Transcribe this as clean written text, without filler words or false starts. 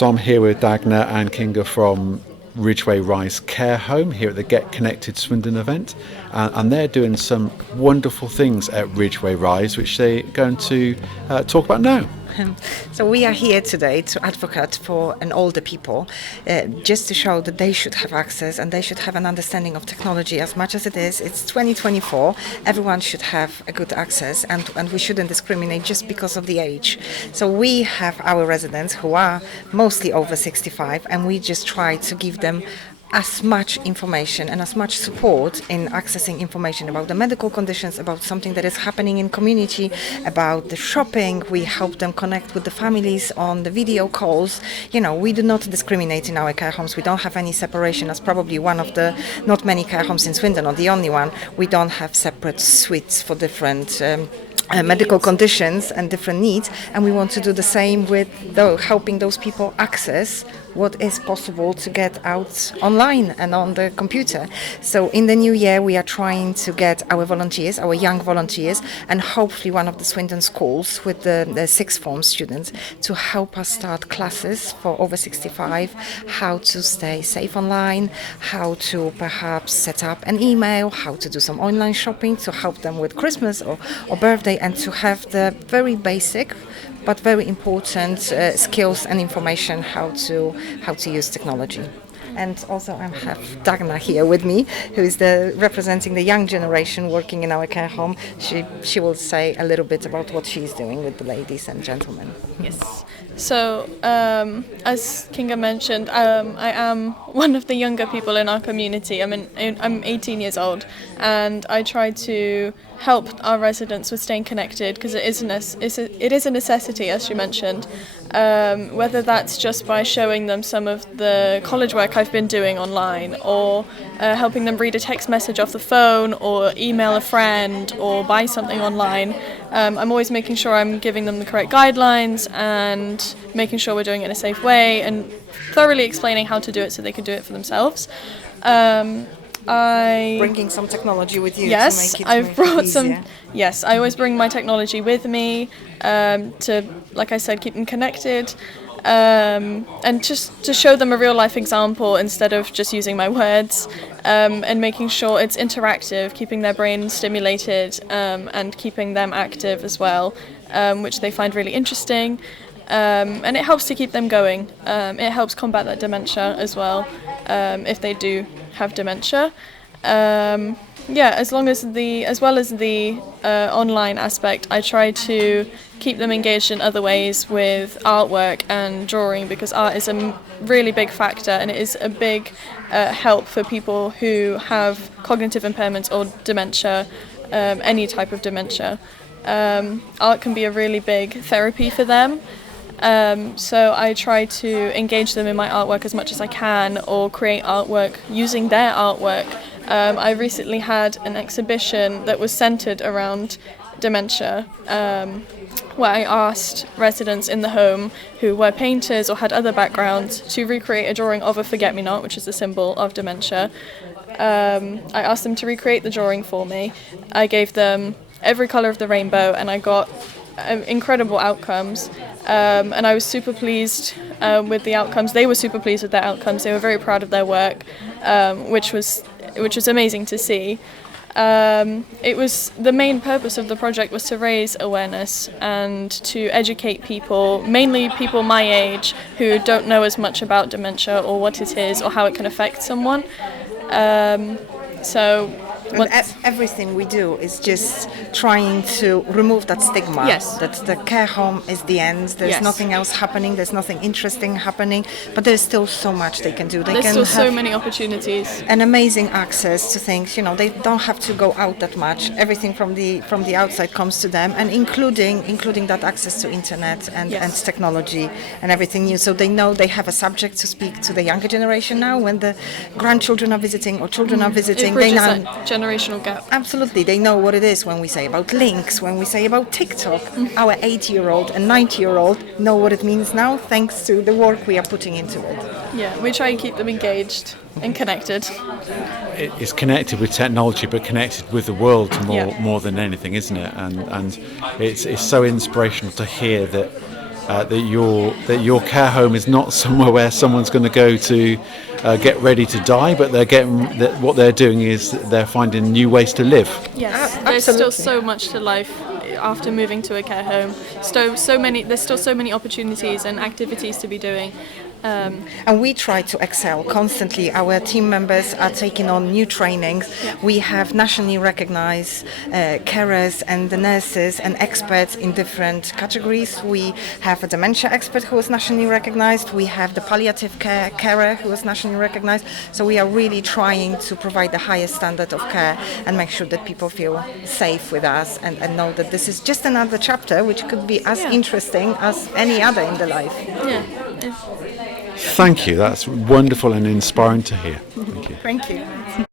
So I'm here with Dagna and Kinga from Ridgeway Rise Care Home here at the Get Connected Swindon event, and they're doing some wonderful things at Ridgeway Rise, which they're going to talk about now. So we are here today to advocate for an older people, just to show that they should have access and they should have an understanding of technology as much as it is. It's 2024, everyone should have a good access, and we shouldn't discriminate just because of the age. So we have our residents who are mostly over 65, and we just try to give them as much information and as much support in accessing information about the medical conditions, about something that is happening in community, about the shopping. We help them connect with the families on the video calls. You know, we do not discriminate in our care homes. We don't have any separation, as probably one of the not many care homes in Swindon, or the only one. We don't have separate suites for different medical conditions and different needs, and we want to do the same with helping those people access what is possible to get out online and on the computer. So in the new year we are trying to get our volunteers, our young volunteers, and hopefully one of the Swindon schools with the sixth form students to help us start classes for over 65, how to stay safe online, how to perhaps set up an email, how to do some online shopping to help them with Christmas or birthday, and to have the very basic but very important skills and information how to use technology. And also I have Dagna here with me, who is representing the young generation working in our care home. She will say a little bit about what she's doing with the ladies and gentlemen. Yes. So, as Kinga mentioned, I am one of the younger people in our community. I'm 18 years old, and I try to help our residents with staying connected, because it is a necessity, as she mentioned. Whether that's just by showing them some of the college work I've been doing online, or helping them read a text message off the phone, or email a friend, or buy something online. I'm always making sure I'm giving them the correct guidelines and making sure we're doing it in a safe way, and thoroughly explaining how to do it so they can do it for themselves. Bringing some technology with you. Yes, to make it I've brought easier. some. Yes, I always bring my technology with me to, like I said, keep them connected, and just to show them a real life example instead of just using my words, and making sure it's interactive, keeping their brain stimulated, and keeping them active as well, which they find really interesting. And it helps to keep them going. It helps combat that dementia as well, if they do have dementia. As well as the online aspect, I try to keep them engaged in other ways with artwork and drawing, because art is a really big factor, and it is a big help for people who have cognitive impairments or dementia, any type of dementia. Art can be a really big therapy for them. So I try to engage them in my artwork as much as I can, or create artwork using their artwork. I recently had an exhibition that was centered around dementia, where I asked residents in the home who were painters or had other backgrounds to recreate a drawing of a forget-me-not, which is a symbol of dementia. I asked them to recreate the drawing for me. I gave them every colour of the rainbow, and I got incredible outcomes, and I was super pleased with the outcomes. They were super pleased with their outcomes. They were very proud of their work, which was amazing to see. It was the main purpose of the project was to raise awareness and to educate people, mainly people my age, who don't know as much about dementia or what it is or how it can affect someone. Everything we do is just trying to remove that stigma. Yes. That the care home is the end. There's Yes. nothing else happening. There's nothing interesting happening. But there's still so much they can do. They There's can still so have many opportunities. an amazing access to things. You know, they don't have to go out that much. Everything from the outside comes to them, and including that access to internet and technology and everything new. So they know they have a subject to speak to the younger generation now. When the grandchildren are visiting or children are visiting, It bridges they now that generational gap. absolutely they know what it is when we say about links, when we say about TikTok. Our 80-year-old and 90-year-old know what it means now, thanks to the work we are putting into it. Yeah, we try and keep them engaged and connected. It's connected with technology, but connected with the world more than anything, isn't it? And it's so inspirational to hear that that your care home is not somewhere where someone's going to go to get ready to die, but what they're doing is they're finding new ways to live. Yes, there's still so much to life after moving to a care home. There's still so many opportunities and activities to be doing. And we try to excel constantly. Our team members are taking on new trainings. Yeah. We have nationally recognized carers and the nurses and experts in different categories. We have a dementia expert who is nationally recognized. We have the palliative care carer who is nationally recognized. So we are really trying to provide the highest standard of care and make sure that people feel safe with us and know that this is just another chapter which could be as interesting as any other in the life. Yeah. Thank you. That's wonderful and inspiring to hear. Thank you. Thank you.